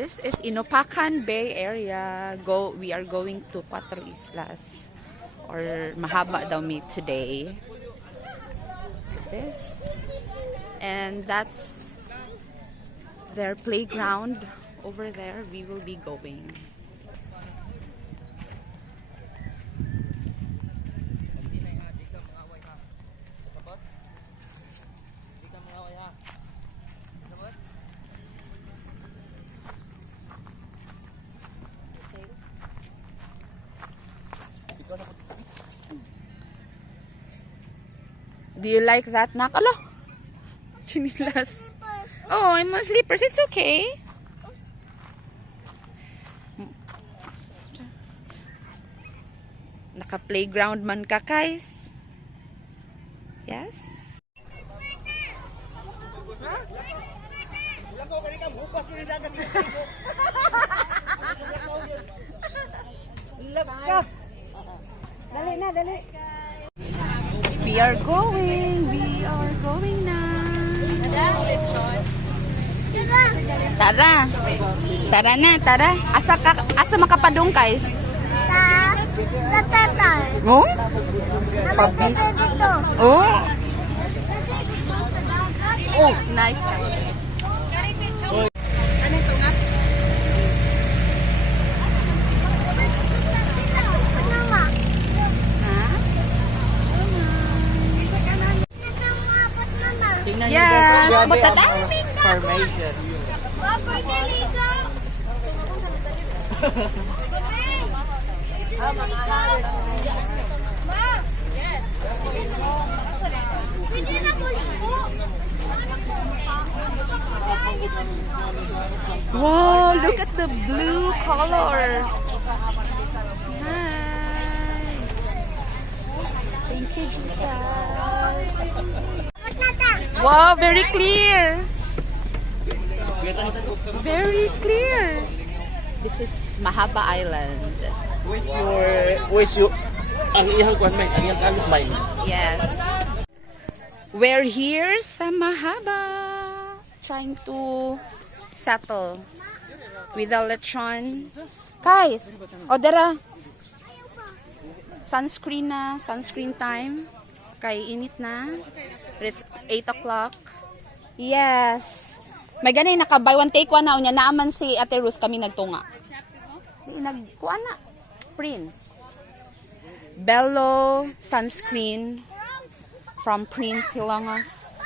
This is Inopacan Bay area. We are going to Cuatro Islas or Mahaba daw meet today. This and that's their playground over there. We will be going. Do you like that, Nak? Alo! Chinilas. Oh, I'm on slippers. It's okay. Naka-playground man ka, guys. Yes? Dali na, dali. We are going na. Tara. Tara na, tara. Asa makapadung, guys? Sa tatay. Oh? May tatay dito. Oh? Oh, nice. Anong tungat? Nama. Yes, but that formation. Papa, daligo. Ma. Yes. Pwede na po ligo. wow, look at the blue color. Nice. Thank you, Jesus. Wow, very clear. Very clear. This is Mahaba Island. Where's your ang iyang kwan may ang iyang kalot may. Yes. We're here sa Mahaba, trying to settle with the lechon. Guys, odera. Sunscreen na, sunscreen time. Kay init na. It's 8 o'clock. Yes. May ganay naka-buy one take one na. Unya naaman si Ate Ruth kami nagtunga. Nagkuha na. Prince. Bello sunscreen from Prince Hilongos.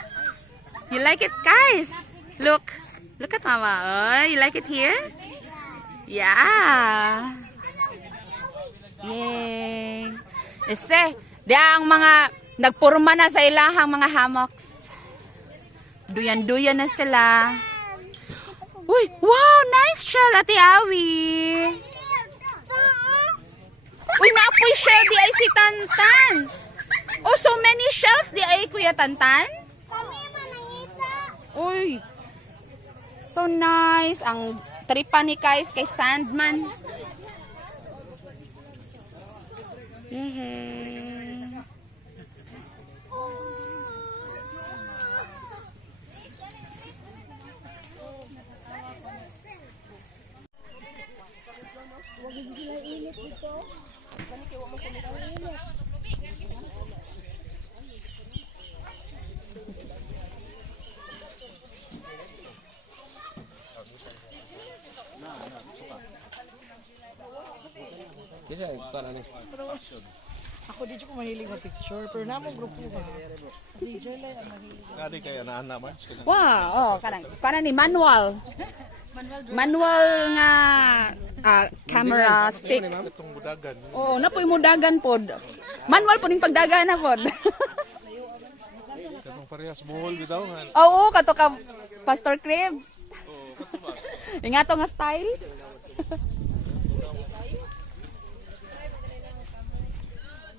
You like it, guys? Look. Look at Mama. Oh, you like it here? Yeah. Yay. Ese, di ang mga nagpurma na sa ilahang mga hammocks. Duyan-duyan na sila. Uy, wow, nice shell, Ate Awi. Uy, naapoy shell di ay si Tantan. Oh, so many shells di ay Kuya Tantan? Kami manangita. Uy, so nice. Ang tripa ni Kais kay Sandman. Yehey. Kisa para ni. Ako di ko mahilig na picture, pero namong grupo ba? Si Jola ang mahilig. Kadi kay ana-ana man. Wow, oh, kanang ni manual. Manual nga camera stick. Itong budagan. Oo, napoy mo dagan pod. Manual po ning pagdagan na pod. Kanang parehas buhol bitaw nga. Oo, kato ka Pastor Crib. Ingato nga style.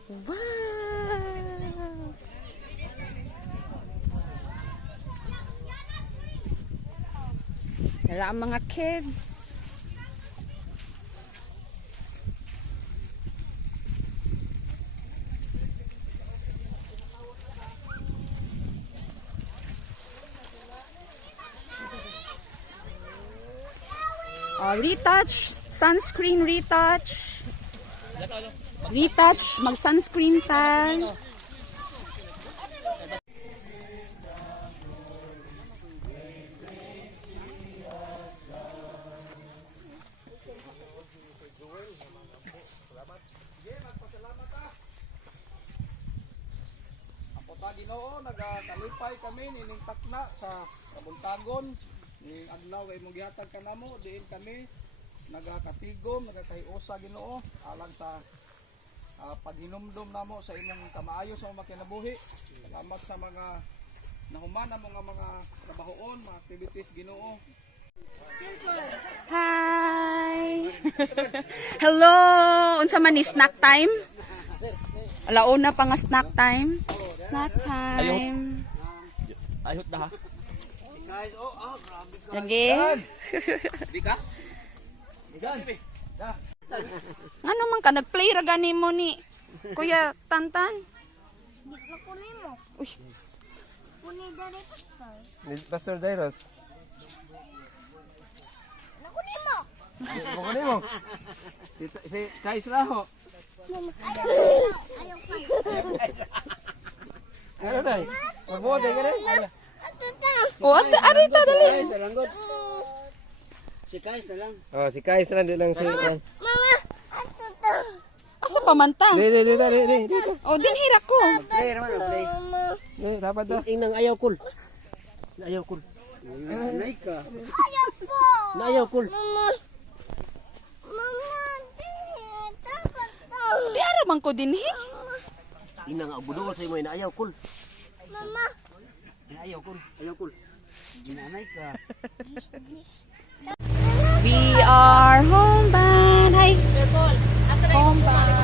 Wow. Nara ang mga kids. retouch, sunscreen retouch. Retouch, mag-sunscreen tag. Ginoo, nagakalipay kami nining takna sa kabuntagon ning adlaw ay mong gihatag kanamo diin kami nagakatigom nagakahiusa Ginoo alang sa paghinumdom namo sa imong kamaayo sa mga kinabuhi. Salamat sa mga nahuman ang mga trabahoon, mga activities Ginoo. Hi! Hello! Unsa man ni snack time? Alauna pa nga snack time. Snack time. Ayot na ha. Lagi. Bika? Ano man ka nagplay ra gani mo ni Kuya Tantan? Nakunin mo. Uy, Kunin dari pastor. Pastor Dairos. Nakunin mo. Kukunin mo. Si Kais Raho. Ayaw pa. Ano na? Magbuhay ka rin? what? Arita dali. Si Kais na lang. Oh, si Kais lang. Di lang si... Mama, ato to. Asa pamantang? Dito. O din hira ko. Play naman, play. Dapat to. Ing nang ayaw kul. Ayaw kul. Nay ka. Ayaw po. Ayaw kul. Mama. Mama, dapat to. Di ara man ko din hi. Ing nang abudo sa imo na ayaw kul. Mama. Ayaw kul. Ayaw kul. Ginanay ka. We are home band. Hi. Home band.